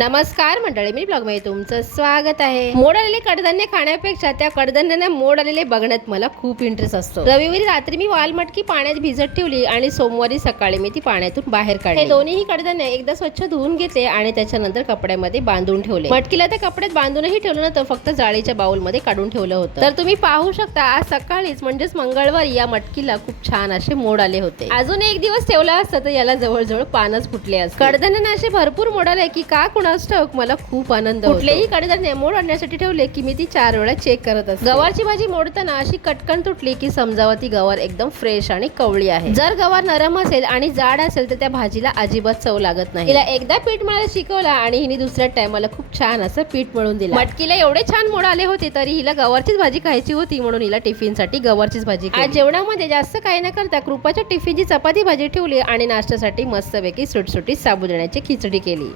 नमस्कार मंडळी, मी ब्लॉग मध्ये तुमचं स्वागत आहे। मोड आलेले कडधान्य खाण्यापेक्षा त्या कडधान्यांना मोड आलेले बघण्यात मला खूप इंटरेस्ट असतो। रविवारी रात्री मी वाल मटकी पाण्यात भिजत ठेवली आणि सोमवारी सकाळी मी ती पाण्यातून बाहेर काढली। हे दोन्ही कडधान्य एकदा स्वच्छ धुवून घेतले आणि त्याच्यानंतर कपड्यामध्ये बांधून ठेवले। मटकीला त्या कपड्यात बांधूनही ठेवलं नव्हतं, फक्त जाळीच्या बाउल मध्ये काढून ठेवलं होतं। तर तुम्ही पाहू शकता, आज सकाळीच म्हणजेच मंगळवारी या मटकीला खूप छान असे मोड आले होते। अजून एक दिवस ठेवला असता तर याला जवळजवळ पानच फुटले असते। कडधान्यांना असे भरपूर मोड आले की का कुणास ठाऊक मला खूप आनंद होतो। कुठलेही कडधान्य मोड आणण्यासाठी ठेवले की मी ती 4 वेळा चेक करत असते। गवारची भाजी मोडताना अशी कटकन तुटली की समजावं ती गवार एकदम फ्रेश आणि कवळी आहे। जर गवार नरम असेल आणि जाड असेल तर त्या भाजीला अजिबात चव लागत नाही। हिला एकदा पीठ मळायला शिकवला आणि हिने दुसऱ्या टायमाला खूप छान असं पीठ मळून दिलं। मटकीला एवढे छान मोड आले होते तरी हिला गवारचीच भाजी खायची होती, म्हणून हिला टिफिनसाठी गवारचीच भाजी केली। आज जेवणामध्ये जास्त काही न करता कृपाच्या टिफिनची चपाती भाजी ठेवली आणि नाश्त्यासाठी मस्तपैकी सुटसुटीत साबुदाण्याची खिचडी केली।